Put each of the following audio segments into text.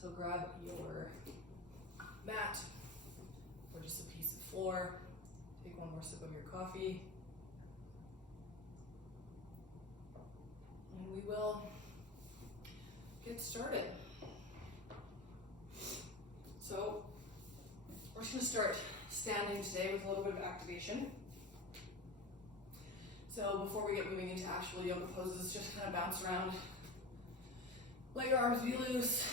So grab your mat or just a piece of floor. Take one more sip of your coffee. And we will get started. So we're just going to start standing today with a little bit of activation. So before we get moving into actual yoga poses, just kind of bounce around. Let your arms be loose.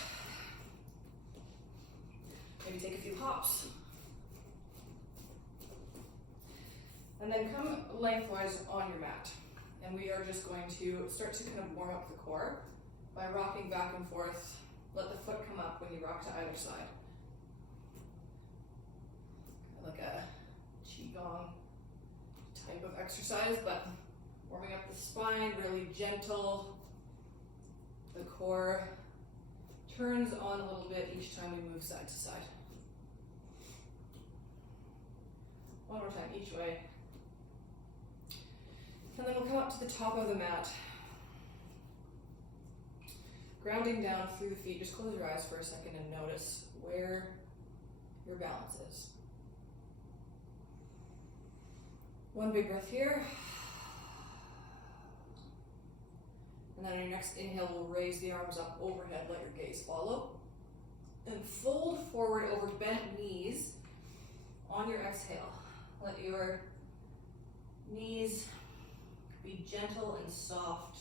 Maybe take a few hops. And then come lengthwise on your mat. And we are just going to start to kind of warm up the core by rocking back and forth. Let the foot come up when you rock to either side. Like a qigong type of exercise, but warming up the spine, really gentle. The core turns on a little bit each time we move side to side. One more time each way. And then we'll come up to the top of the mat. Grounding down through the feet. Just close your eyes for a second and notice where your balance is. One big breath here. And then on your next inhale, we'll raise the arms up overhead, let your gaze follow. And fold forward over bent knees on your exhale. Let your knees be gentle and soft.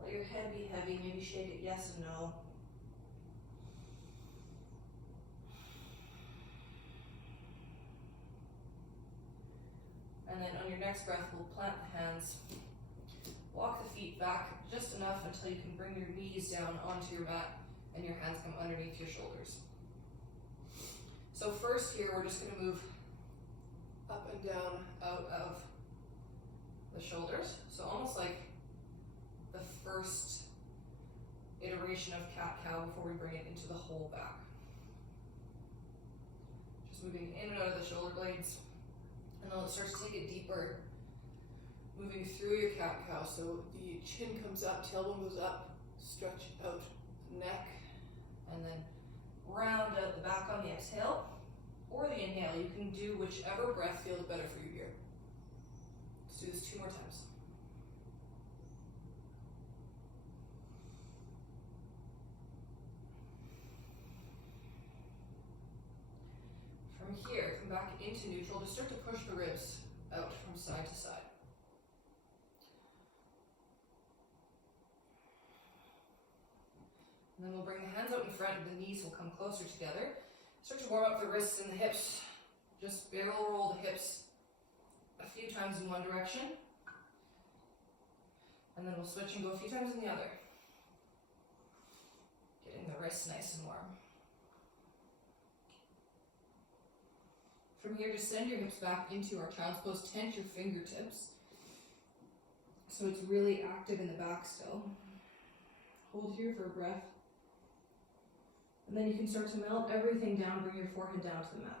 Let your head be heavy, maybe shake it yes and no. And then on your next breath, we'll plant the hands. Walk the feet back just enough until you can bring your knees down onto your mat and your hands come underneath your shoulders. So first here, we're just gonna move up and down out of the shoulders. So almost like the first iteration of cat-cow before we bring it into the whole back. Just moving in and out of the shoulder blades. And then let's start to take it deeper. Moving through your cat-cow. So the chin comes up, tailbone goes up, stretch out the neck, and then round out the back on the exhale. Or the inhale, you can do whichever breath feels better for you here. Let's do this 2 more times. From here, come back into neutral. Just start to push the ribs out from side to side. And then we'll bring the hands out in front, the knees will come closer together. Start to warm up the wrists and the hips. Just barrel roll the hips a few times in one direction. And then we'll switch and go a few times in the other. Getting the wrists nice and warm. From here, just send your hips back into our child's pose. Tense your fingertips. So it's really active in the back still. Hold here for a breath. And then you can start to melt everything down, bring your forehead down to the mat.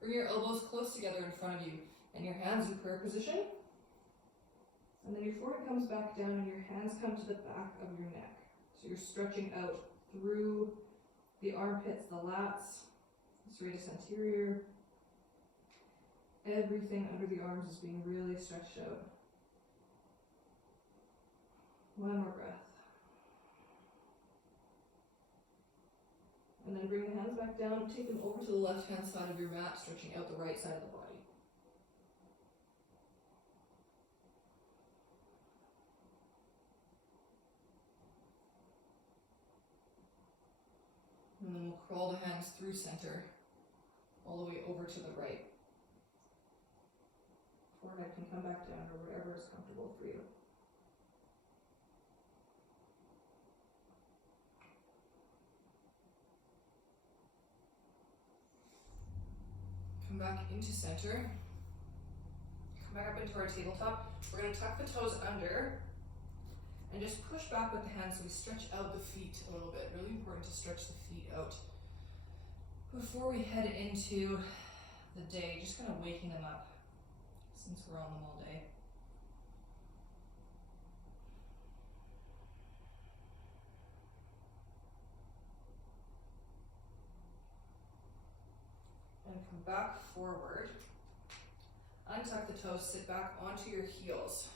Bring your elbows close together in front of you and your hands in prayer position. And then your forehead comes back down and your hands come to the back of your neck. So you're stretching out through the armpits, the lats, serratus anterior. Everything under the arms is being really stretched out. One more breath. And then bring the hands back down, take them over to the left-hand side of your mat, stretching out the right side of the body. And then we'll crawl the hands through center, all the way over to the right. Forehead can come back down or whatever is comfortable for you. Come back into center. Come back up into our tabletop. We're going to tuck the toes under and just push back with the hands so we stretch out the feet a little bit. Really important to stretch the feet out before we head into the day, just kind of waking them up since we're on them all day. come back forward, untuck the toes, sit back onto your heels.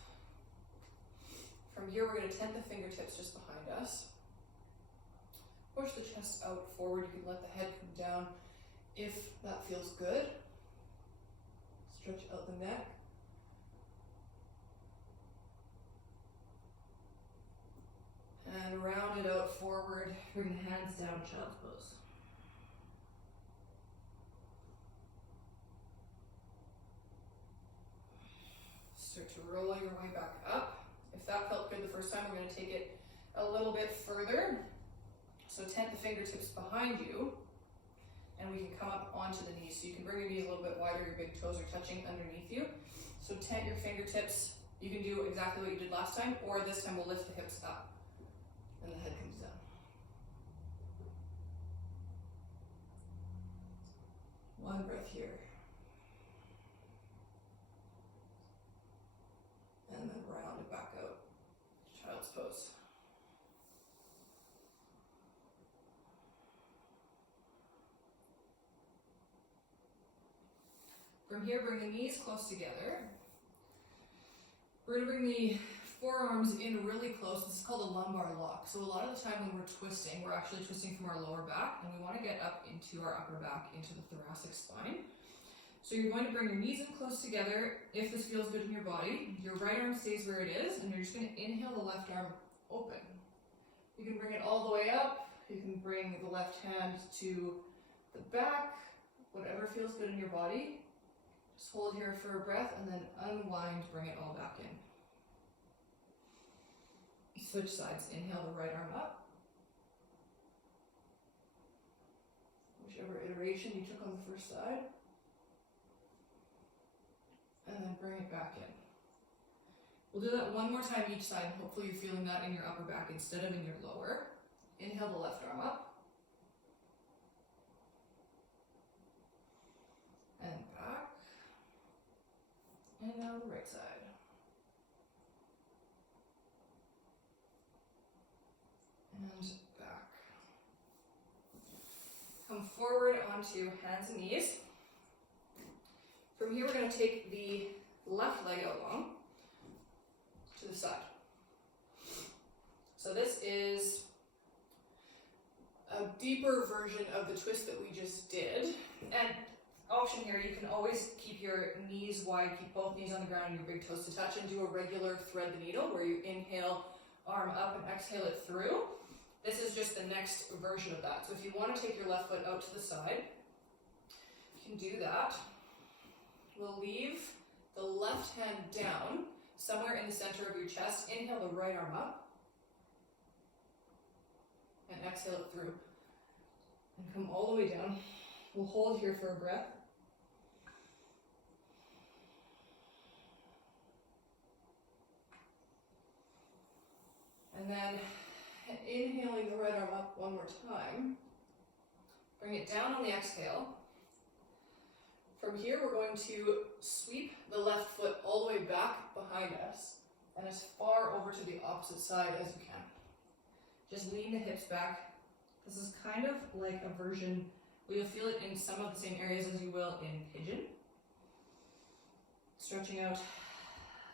From here, we're going to tent the fingertips just behind us. Push the chest out forward. You can let the head come down if that feels good. Stretch out the neck. And round it out forward. Bring the hands down, child's pose. Start to roll your way back up. If that felt good the first time, we're going to take it a little bit further. So tent the fingertips behind you, and we can come up onto the knees. So you can bring your knees a little bit wider, your big toes are touching underneath you. So tent your fingertips. You can do exactly what you did last time, or this time we'll lift the hips up, and the head comes down. One breath here. And then round it back out. Child's pose. From here, bring the knees close together. We're going to bring the forearms in really close. This is called a lumbar lock. So a lot of the time when we're twisting, we're actually twisting from our lower back, and we want to get up into our upper back, into the thoracic spine. So you're going to bring your knees in close together. If this feels good in your body, your right arm stays where it is, and you're just going to inhale the left arm open. You can bring it all the way up. You can bring the left hand to the back, whatever feels good in your body. Just hold here for a breath and then unwind, bring it all back in. Switch sides, inhale the right arm up. Whichever iteration you took on the first side. And then bring it back in. We'll do that one more time each side. Hopefully you're feeling that in your upper back instead of in your lower. Inhale the left arm up. And back. And now the right side. And back. Come forward onto hands and knees. From here, we're going to take the left leg out long to the side. So this is a deeper version of the twist that we just did. And option here, you can always keep your knees wide, keep both knees on the ground and your big toes to touch, and do a regular thread the needle where you inhale, arm up, and exhale it through. This is just the next version of that. So if you want to take your left foot out to the side, you can do that. We'll leave the left hand down somewhere in the center of your chest. Inhale the right arm up and exhale it through. And come all the way down. We'll hold here for a breath. And then inhaling the right arm up one more time. Bring it down on the exhale. From here, we're going to sweep the left foot all the way back behind us and as far over to the opposite side as you can. Just lean the hips back. This is kind of like a version, you'll feel it in some of the same areas as you will in pigeon. Stretching out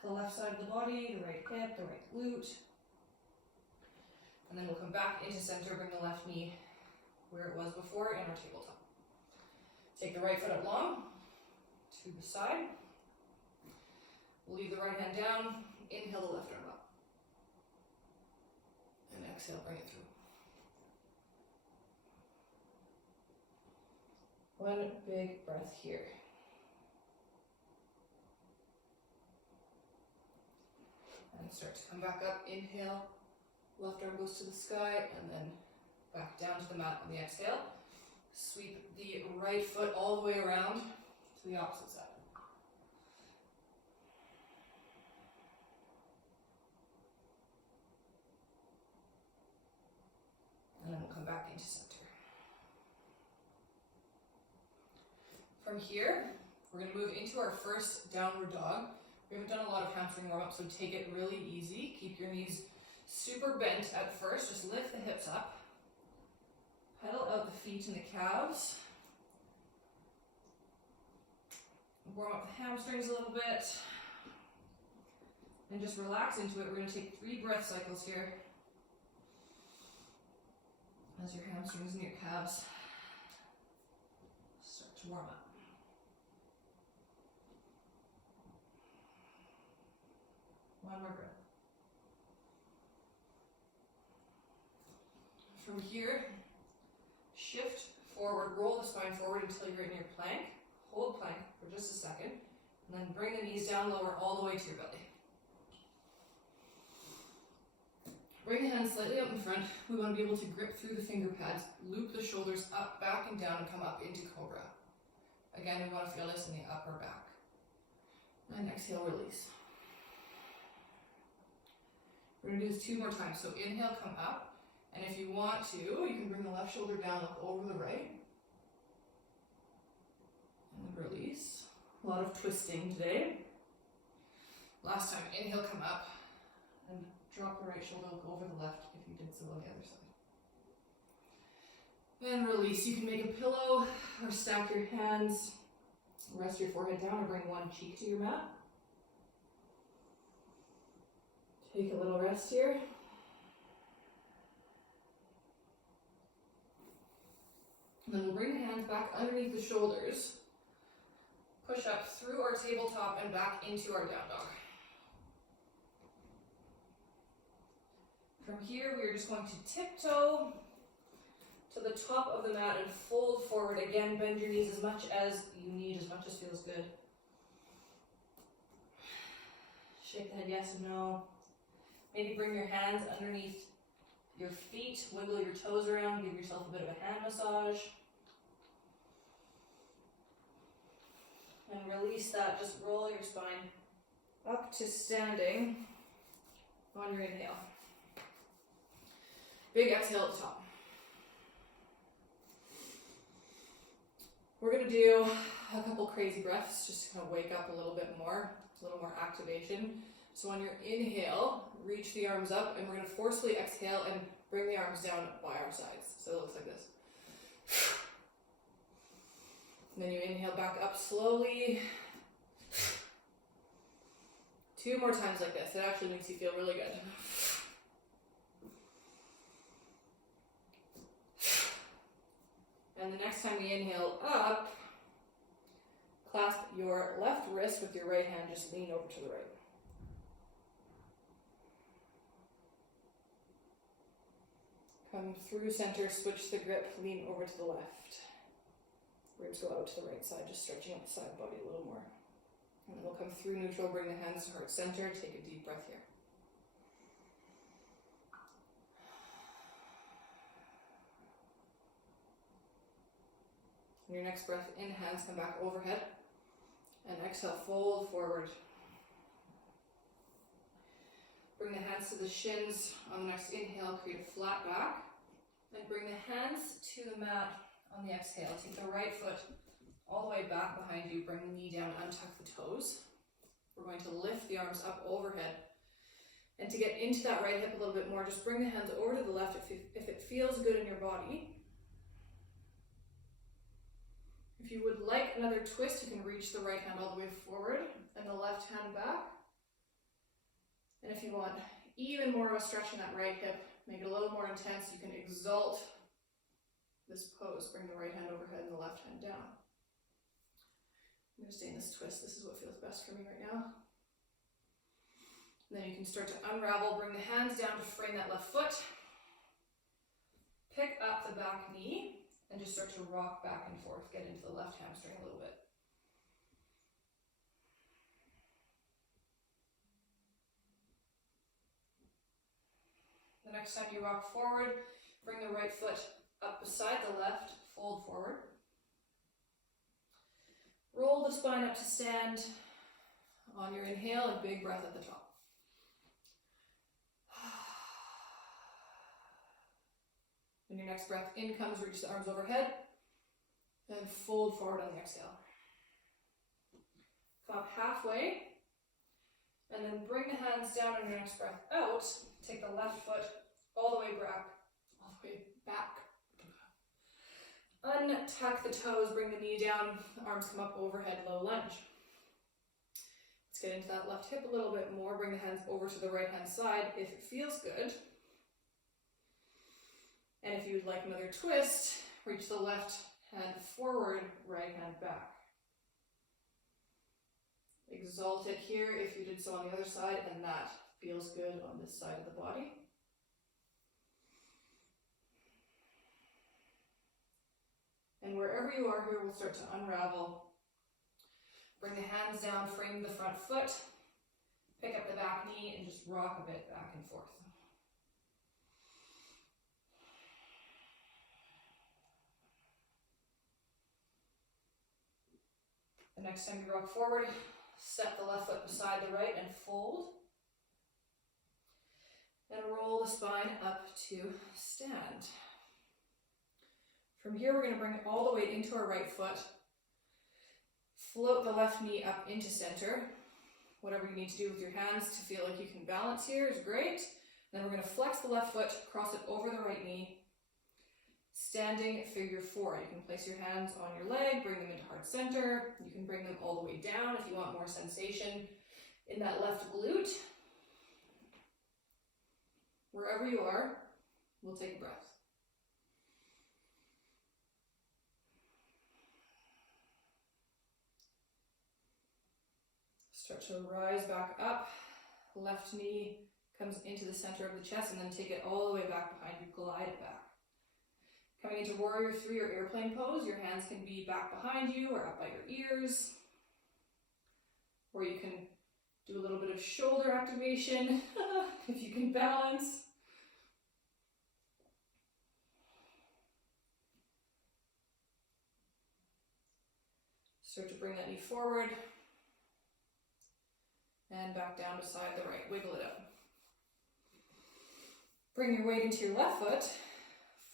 the left side of the body, the right hip, the right glute. And then we'll come back into center, bring the left knee where it was before in our tabletop. Take the right foot up long to the side. We'll leave the right hand down, inhale the left arm up. And exhale, bring it through. One big breath here. And start to come back up, inhale, left arm goes to the sky, and then back down to the mat on the exhale. Sweep the right foot all the way around to the opposite side. And then we'll come back into center. From here, we're going to move into our first downward dog. We haven't done a lot of hamstring warm-up, so take it really easy. Keep your knees super bent at first. Just lift the hips up. Pedal out the feet and the calves. Warm up the hamstrings a little bit. And just relax into it. We're going to take 3 breath cycles here. As your hamstrings and your calves start to warm up. One more breath. From here, shift forward, roll the spine forward until you're in your plank. Hold plank for just a second, and then bring the knees down, lower all the way to your belly. Bring the hands slightly up in front. We want to be able to grip through the finger pads, loop the shoulders up, back, and down, and come up into cobra. Again, we want to feel this in the upper back. And exhale, release. We're going to do this 2 more times. So inhale, come up. And if you want to, you can bring the left shoulder down, look over the right. And release. A lot of twisting today. Last time, inhale, come up. And drop the right shoulder, look over the left if you did so on the other side. And release. You can make a pillow or stack your hands. Rest your forehead down or bring one cheek to your mat. Take a little rest here. And then we'll bring the hands back underneath the shoulders. Push up through our tabletop and back into our down dog. From here, we are just going to tiptoe to the top of the mat and fold forward. Again, bend your knees as much as you need, as much as feels good. Shake the head yes and no. Maybe bring your hands underneath your feet, wiggle your toes around, give yourself a bit of a hand massage. And release that, just roll your spine up to standing on your inhale. Big exhale at the top. We're going to do a couple crazy breaths, just to kind of wake up a little bit more, a little more activation. So on your inhale, reach the arms up, and we're going to forcefully exhale and bring the arms down by our sides. So it looks like this. And then you inhale back up slowly. 2 more times like this. It actually makes you feel really good. And the next time you inhale up, clasp your left wrist with your right hand, just lean over to the right. Come through center, switch the grip, lean over to the left. Ribs go out to the right side, just stretching out the side body a little more. And then we'll come through neutral, bring the hands to heart center, take a deep breath here. And your next breath in, hands come back overhead. And exhale, fold forward. Bring the hands to the shins. On the next inhale, create a flat back. Then bring the hands to the mat on the exhale. Take the right foot all the way back behind you. Bring the knee down, untuck the toes. We're going to lift the arms up overhead. And to get into that right hip a little bit more, just bring the hands over to the left if it feels good in your body. If you would like another twist, you can reach the right hand all the way forward and the left hand back. And if you want even more of a stretch in that right hip, make it a little more intense, you can exalt this pose. Bring the right hand overhead and the left hand down. I'm going to stay in this twist. This is what feels best for me right now. And then you can start to unravel. Bring the hands down to frame that left foot. Pick up the back knee and just start to rock back and forth. Get into the left hamstring a little bit. The next time you rock forward, bring the right foot up beside the left, fold forward. Roll the spine up to stand on your inhale, and big breath at the top. And your next breath in comes, reach the arms overhead, and fold forward on the exhale. Come up halfway, and then bring the hands down on your next breath out. Take the left foot all the way back. Untuck the toes, bring the knee down, arms come up overhead, low lunge. Let's get into that left hip a little bit more. Bring the hands over to the right hand side if it feels good. And if you would like another twist, reach the left hand forward, right hand back. Exalt it here if you did so on the other side, and that feels good on this side of the body. And wherever you are here, we'll start to unravel. Bring the hands down, frame the front foot, pick up the back knee, and just rock a bit back and forth. The next time you rock forward, step the left foot beside the right and fold. And roll the spine up to stand. From here, we're going to bring it all the way into our right foot. Float the left knee up into center. Whatever you need to do with your hands to feel like you can balance here is great. Then we're going to flex the left foot, cross it over the right knee. Standing figure four. You can place your hands on your leg, bring them into heart center. You can bring them all the way down if you want more sensation in that left glute. Wherever you are, we'll take a breath. Start to rise back up. Left knee comes into the center of the chest, and then take it all the way back behind you. Glide it back. Coming into Warrior 3 or airplane pose, your hands can be back behind you or up by your ears. Or you can do a little bit of shoulder activation if you can balance. Start to bring that knee forward and back down beside the right. Wiggle it up. Bring your weight into your left foot.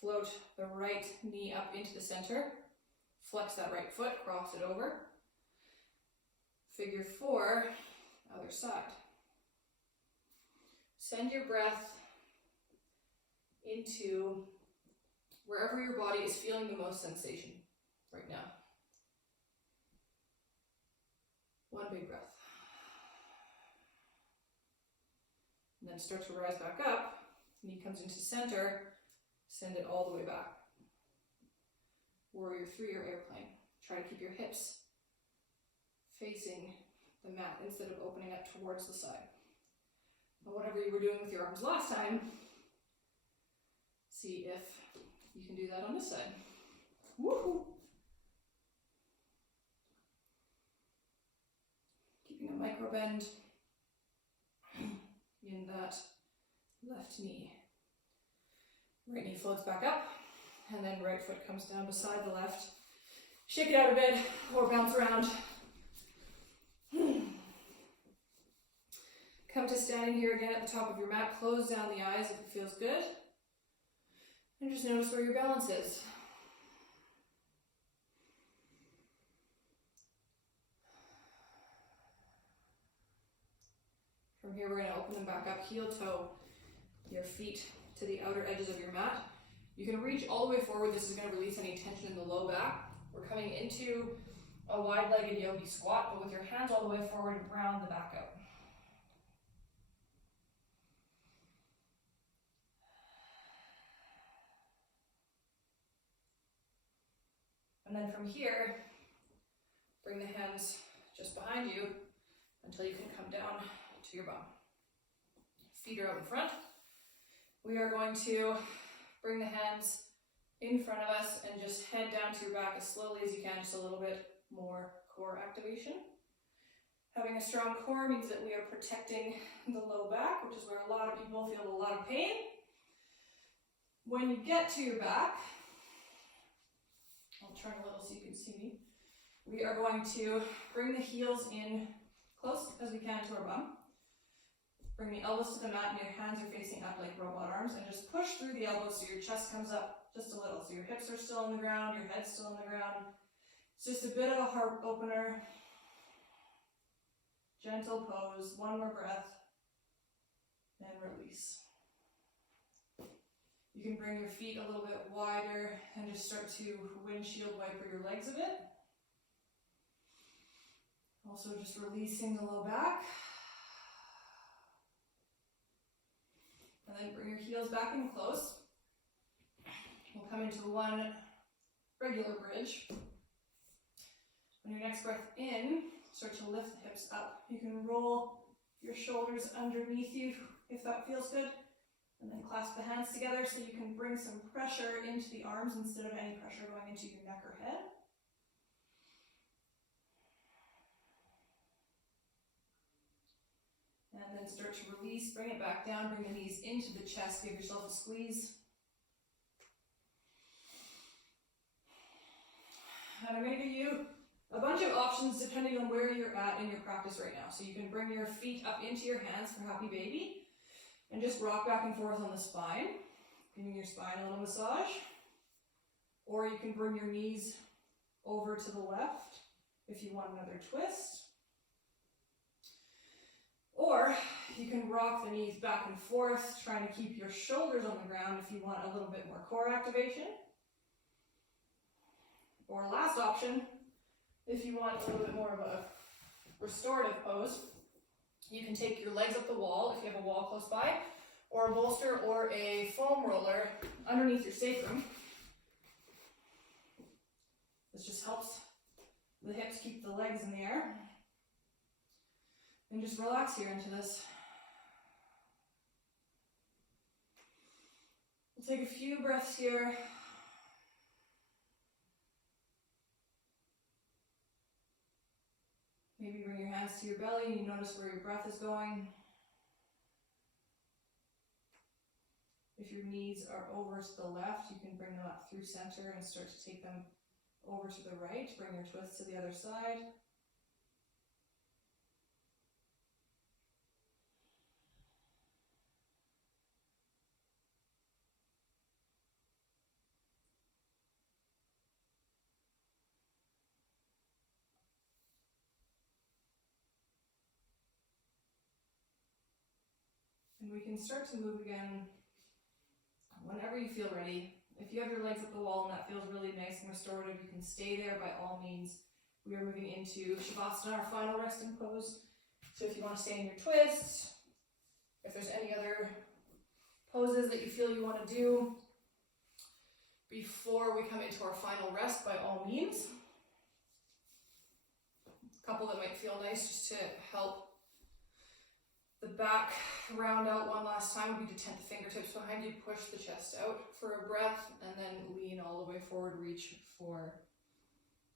Float the right knee up into the center. Flex that right foot, cross it over. Figure four, other side. Send your breath into wherever your body is feeling the most sensation right now. One big breath. And then start to rise back up. Knee comes into center. Send it all the way back. Warrior 3 or airplane. Try to keep your hips facing the mat instead of opening up towards the side. But whatever you were doing with your arms last time, see if you can do that on this side. Woohoo! Keeping a micro bend in that left knee. Right knee floats back up, and then right foot comes down beside the left. Shake it out a bit, or bounce around. Come to standing here again at the top of your mat. Close down the eyes if it feels good. And just notice where your balance is. From here, we're going to open them back up, heel toe your feet to the outer edges of your mat. You can reach all the way forward. This is going to release any tension in the low back. We're coming into a wide-legged yogi squat, but with your hands all the way forward, round the back out. And then from here, bring the hands just behind you until you can come down to your bum. Feet are out in front. We are going to bring the hands in front of us and just head down to your back as slowly as you can, just a little bit more core activation. Having a strong core means that we are protecting the low back, which is where a lot of people feel a lot of pain. When you get to your back, I'll turn a little so you can see me. We are going to bring the heels in close as we can to our bum. Bring the elbows to the mat and your hands are facing up like robot arms, and just push through the elbows so your chest comes up just a little. So your hips are still on the ground, your head's still on the ground. It's just a bit of a heart opener. Gentle pose, one more breath, and release. You can bring your feet a little bit wider and just start to windshield wiper your legs a bit. Also just releasing the low back. And then bring your heels back in close. We'll come into one regular bridge. On your next breath in, start to lift the hips up. You can roll your shoulders underneath you if that feels good. And then clasp the hands together so you can bring some pressure into the arms instead of any pressure going into your neck or head. And then start to release, bring it back down, bring the knees into the chest, give yourself a squeeze. And I'm going to give you a bunch of options depending on where you're at in your practice right now. So you can bring your feet up into your hands for happy baby and just rock back and forth on the spine, giving your spine a little massage. Or you can bring your knees over to the left if you want another twist. Or you can rock the knees back and forth, trying to keep your shoulders on the ground if you want a little bit more core activation. Or last option, if you want a little bit more of a restorative pose, you can take your legs up the wall if you have a wall close by, or a bolster or a foam roller underneath your sacrum. This just helps the hips keep the legs in the air. And just relax here into this. We'll take a few breaths here. Maybe bring your hands to your belly and you notice where your breath is going. If your knees are over to the left, you can bring them up through center and start to take them over to the right. Bring your twist to the other side. And we can start to move again whenever you feel ready. If you have your legs up the wall and that feels really nice and restorative, you can stay there by all means. We are moving into Shavasana, our final resting pose. So if you want to stay in your twists, if there's any other poses that you feel you want to do before we come into our final rest, by all means. A couple that might feel nice just to help the back round out one last time would be to tent the fingertips behind you, push the chest out for a breath, and then lean all the way forward, reach for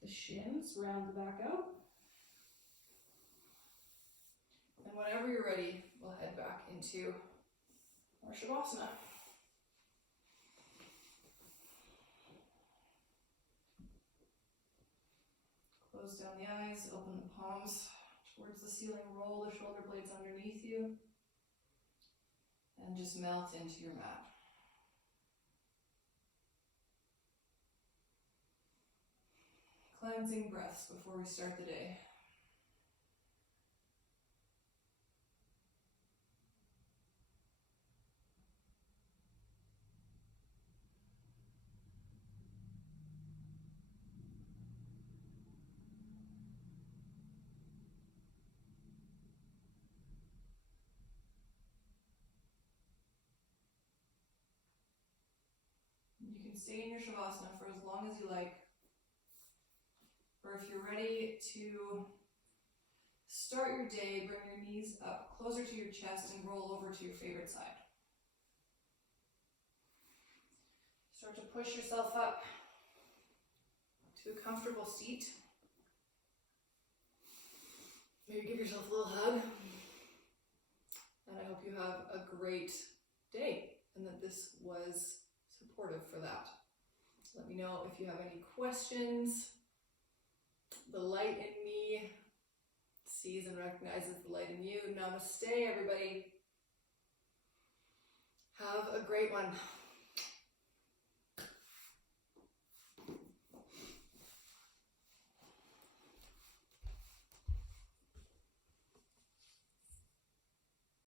the shins, round the back out. And whenever you're ready, we'll head back into our Shavasana. Close down the eyes, open the palms towards the ceiling, roll the shoulder blades underneath you, and just melt into your mat. Cleansing breaths before we start the day. You can stay in your Shavasana for as long as you like. Or if you're ready to start your day, bring your knees up closer to your chest and roll over to your favorite side. Start to push yourself up to a comfortable seat. Maybe give yourself a little hug. And I hope you have a great day and that this was supportive for that. Let me know if you have any questions. The light in me sees and recognizes the light in you. Namaste, everybody. Have a great one.